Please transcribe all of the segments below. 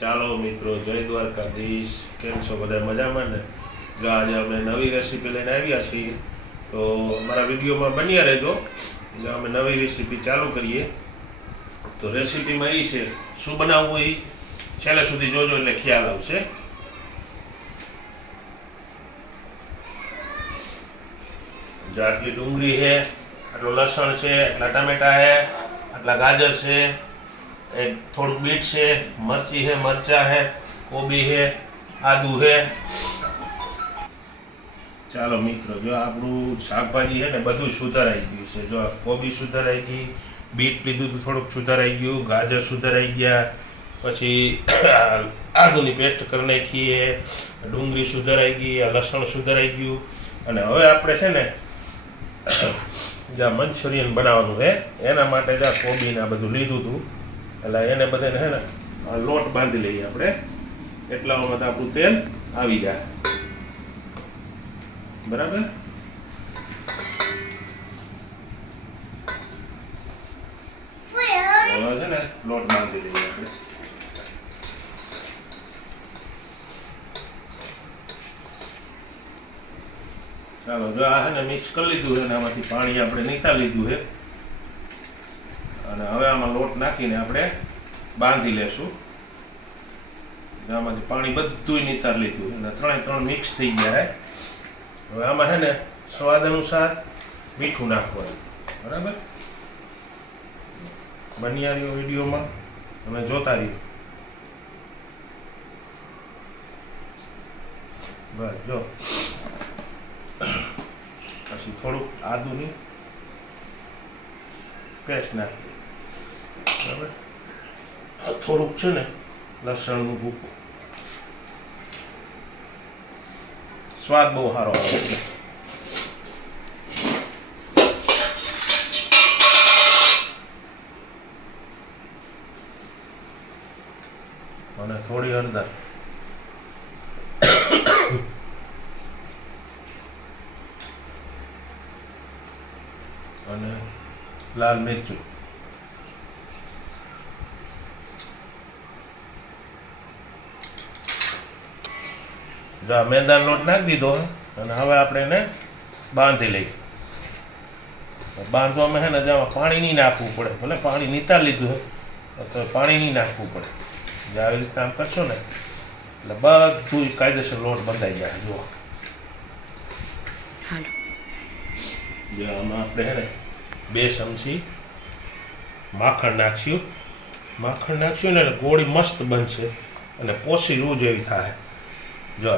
ચાલો મિત્રો, જય દ્વારકાધીશ. કેમ છો બધા? મજામાં ને? જો આજે અમે નવી રેસીપી લઈને આવ્યા છીએ, તો અમારા વિડીયોમાં બન્યા રહેજો. જો અમે નવી રેસીપી ચાલુ કરીએ. તો રેસીપીમાં એ છે, શું બનાવવું એ છેલ્લે સુધી જોજો એટલે ખ્યાલ આવશે. જો આટલી ડુંગળી છે, આટલું લસણ છે, આટલા ટામેટા છે, આટલા ગાજર છે, एक थोड़ा बीट है, मरची है, मरचा है, कोबी है, आदू है। ચાલો મિત્રો, જો આપણું શાકભાજી છે ને બધું સુધારાઈ ગયું છે. જો કોબી સુધારાઈ ગઈ, બીટ લીધું તો થોડુંક સુધારાઈ ગયું, ગાજર સુધારાઈ ગયા, પછી આદુની પેસ્ટ કરી નાખીએ, ડુંગળી સુધારાઈ ગઈ, લસણ સુધારાઈ ગયું. અને હવે આપણે છે ને જ્યાં મંચુરિયન બનાવવાનું છે એના માટે જ્યાં કોબીને આ બધું લીધું હતું, એટલે એને બધાને છે ને લોટ બાંધી લઈએ આપણે. એટલામાં તો આપણું તેલ આવી જાય. બરાબર. હવે છે ને લોટ બાંધી લઈએ આપણે. ચાલો, જો આ છે ને મિક્સ કરી લીધું છે ને આમાંથી પાણી આપણે નીકાળી લીધું છે. અને હવે આમાં લોટ નાખીને આપણે બાંધી લેશું. આમાંથી પાણી બધું નિતાર લીધું અને ત્રણ મિક્સ થઈ ગયા. હવે આમાં છે ને સ્વાદ અનુસાર મીઠું નાખવાનું. બરાબર. બન્યા રહ્યો વિડીયોમાં, તમે જોતા રહ્યો. બસ જો, પછી થોડુંક આદુની પેસ્ટ નાખી. બરાબર. થોડુંક છે ને લસણનું ભૂકું. સ્વાદ બહુ સારો આવે છે. અને થોડી હળદર અને લાલ મિરચું. જો મેંદાનો લોટ નાખી દીધો અને હવે આપણે એને બાંધી લઈએ. બાંધવામાં છે ને જેમાં પાણી નહીં નાખવું પડે. ભલે પાણી નિતાર લીધું હોય તો પાણી નહીં નાખવું પડે. જે આવી રીતે કામ કરશો ને એટલે બધું કાયદેસર લોટ બંધાઈ જાય. જુઓ, જો આમાં આપણે છે ને 2 ચમચી માખણ નાખશું. માખણ નાખશું ને એટલે ગોળી મસ્ત બનશે અને પોસી રૂ જેવી થાય. જો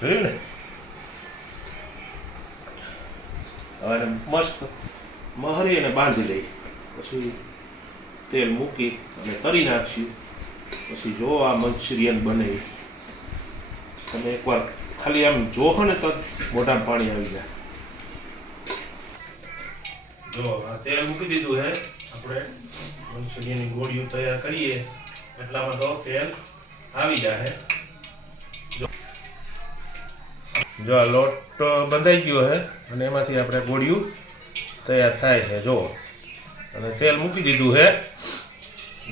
જોયું ને? હવે મસ્ત મહરી અને બાંધી લઈ. પછી તેલ મૂકી અને તરી નાખશું. પછી જો આ મંચુરિયન બને. તમે એકવાર ખાલી આમ જોહો ને તો મોઢામાં પાણી આવી જાય. જો આ તેલ મૂકી દીધું છે. આપણે મંચુરિયનની ગોળીઓ તૈયાર કરીએ એટલામાં તો તેલ આવી જાય. જો આ લોટ બંધાઈ ગયો છે અને એમાંથી આપણે ગોળીયું તૈયાર થાય છે. જો અને તેલ મૂકી દીધું છે.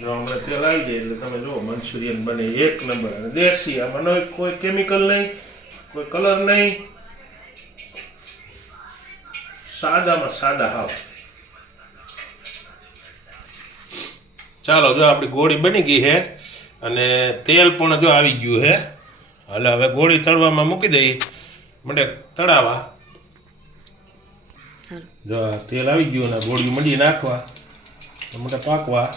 જો હમણાં તેલ આવી જાય એટલે તમે જો મંચુરિયન બને એક નંબર. અને દેશી, આમાં કોઈ કેમિકલ નહીં, કોઈ કલર નહીં, સાદામાં સાદા હાવ. ચાલો, જો આપણી ગોળી બની ગઈ છે અને તેલ પણ જો આવી ગયું છે. એટલે હવે ગોળી તળવામાં મૂકી દઈએ. મંડે તળાવા. જો તેલ આવી ગયું ને ગોળીઓ મંડી નાખવા, મંડે પાકવા.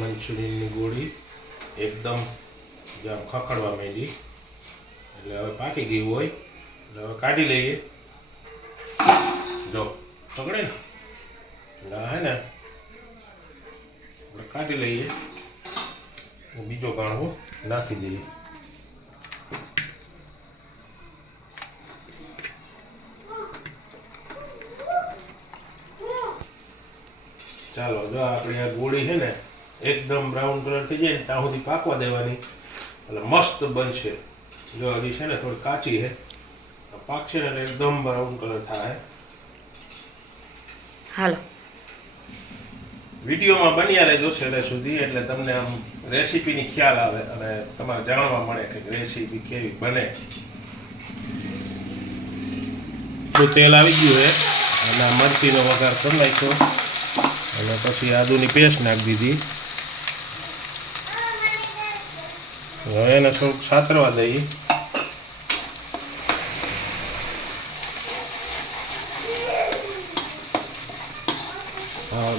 મંચુરિયનની ગોળી એકદમ જેમ ખખડવા માંડી એટલે હવે પાકી ગઈ હોય એટલે હવે કાઢી લઈએ. જો પકડે ને એટલે હે ને આપણે કાઢી લઈએ. બીજો ગાણો નાખી દઈએ. ચાલો જો આપણી આ ગોળી છે ને એકદમ બ્રાઉન કલર થઈ જાય ને ત્યાં સુધી પાકવા દેવાની એટલે મસ્ત બનશે. જો હજી છે ને થોડી કાચી છે, પાકશે ને એટલે એકદમ બ્રાઉન કલર થાય. હાલો વિડીયોમાં બન્યા રહેજો છેલ્લે સુધી, એટલે તમને આમ રેસીપીની ખ્યાલ આવે અને તમારે જાણવા મળે કે રેસીપી કેવી બને. તેલ આવી ગયું છે અને મરચીનો વઘાર કરી નાખ્યો અને પછી આદુની પેસ્ટ નાખી દીધી. હવે એને થોડુંક સાતરવા દઈએ.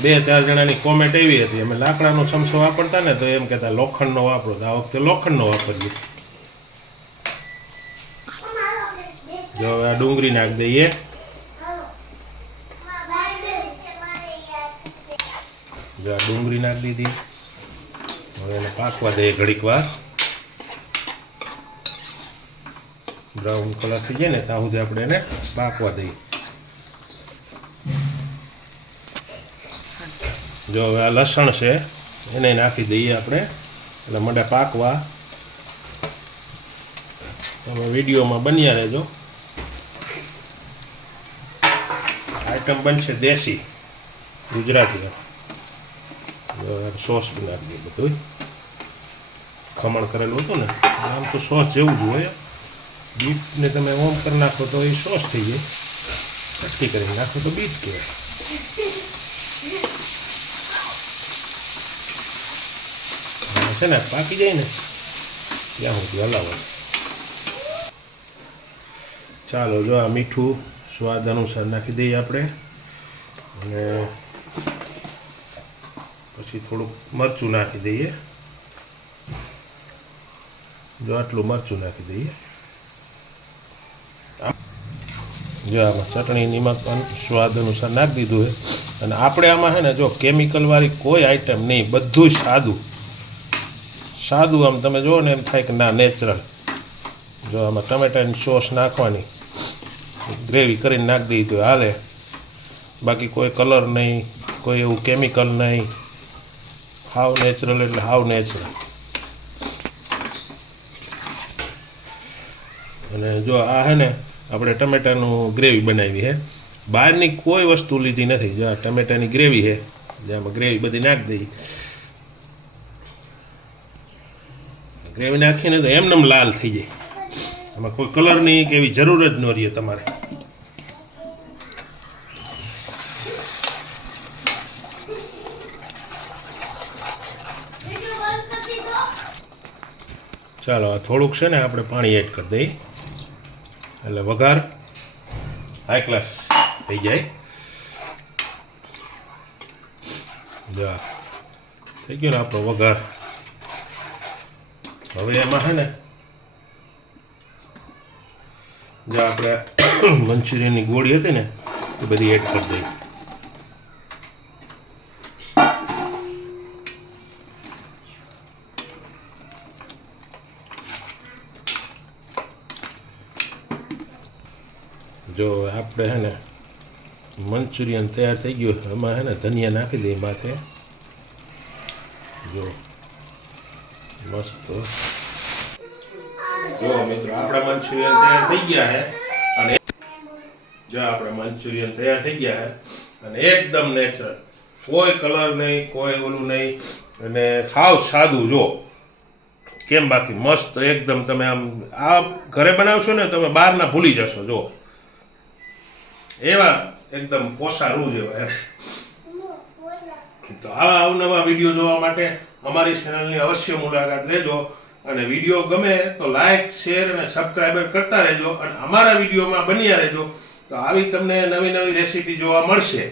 બે ચાર જણાની કોમેન્ટ એવી હતી અમે લાકડાનો ચમચો વાપરતા ને તો એમ કહેતા લોખંડનો વાપરો, તો આ વખતે લોખંડનો વાપરીએ. જો હવે આ ડુંગળી નાખી દઈએ. જો આ ડુંગળી નાખી દીધી. હવે એને પાકવા દઈએ ઘડીક વાર. બ્રાઉન કલર થઈ જાય ને ત્યાં સુધી આપણે એને પાકવા દઈએ. જો હવે આ લસણ છે એને નાખી દઈએ આપણે એટલે મંડે પાકવા. તમે વિડીયોમાં બન્યા રહેજો. આઈટમ બનશે દેશી ગુજરાતી. સોસ બી નાખી દઈએ બધું. ખમણ કરેલું હતું ને આમ તો સોસ જેવું જ હોય. બીટને તમે ઓમ કરી નાખો તો એ સોસ થઈ જાય, કટકી કરી નાખો તો બીટ કહેવાય. છે ને પાકી જાય ને ત્યાં સુધી હલાવવાનું. ચાલો જો આ મીઠું સ્વાદ અનુસાર નાખી દઈએ આપણે અને પછી થોડુંક મરચું નાખી દઈએ. જો આટલું મરચું નાખી દઈએ. જો આમાં ચટણી નિમક સ્વાદ અનુસાર નાખી દીધું છે અને આપણે આમાં છે ને જો કેમિકલવાળી કોઈ આઈટમ નહીં, બધું સાદું સાદું. આમ તમે જુઓ ને એમ થાય કે ના નેચરલ. જો આમાં ટમેટાની સોસ નાખવાની, ગ્રેવી કરીને નાખી દઈએ તો હાલે. બાકી કોઈ કલર નહીં, કોઈ એવું કેમિકલ નહીં. હાવ નેચરલ એટલે હાવ નેચરલ. અને જો આ છે ને આપણે ટમેટાનું ગ્રેવી બનાવી છે, બહારની કોઈ વસ્તુ લીધી નથી. જો આ ટમેટાની ગ્રેવી છે, જેમાં ગ્રેવી બધી નાખી દઈએ. ગ્રેવી નાખીને તો એમનેમ લાલ થઈ જાય. એમાં કોઈ કલરની કે એવી જરૂર જ ન રહે તમારે. ચાલો આ થોડુંક છે ને આપણે પાણી એડ કરી દઈએ એટલે વઘાર હાઈ ક્લાસ થઈ જાય. જો થઈ ગયો ને આપણો વઘાર. હવે એમાં છે ને જે આપણે મંચુરિયનની ગોળી હતી ને એ બધી એડ કરી દઈએ. જો આપણે છે ને મંચુરિયન તૈયાર થઈ ગયું. એમાં છે ને ધનિયા નાખી દઈએ માથે. જો મસ્ત. જો મિત્રો આપણા મંચુરિયન તૈયાર થઈ ગયા છે અને જો આપણે મંચુરિયન તૈયાર થઈ ગયા છે અને એકદમ નેચરલ, કોઈ કલર નહીં, કોઈ ઓલું નહીં અને સાવ સાદું. જો કેમ બાકી મસ્ત એકદમ. તમે આમ આ ઘરે બનાવશો ને તમે બહારના ભૂલી જશો. જો એવા એકદમ પોસા રૂ જેવા એમ. તો આવા અવનવા વિડીયો જોવા માટે અમારી ચેનલની અવશ્ય મુલાકાત લેજો અને વિડીયો ગમે તો લાઈક, શેર અને સબસ્ક્રાઈબર કરતા રહેજો અને અમારા વિડીયોમાં બન્યા રહેજો. તો આવી તમને નવી નવી રેસીપી જોવા મળશે.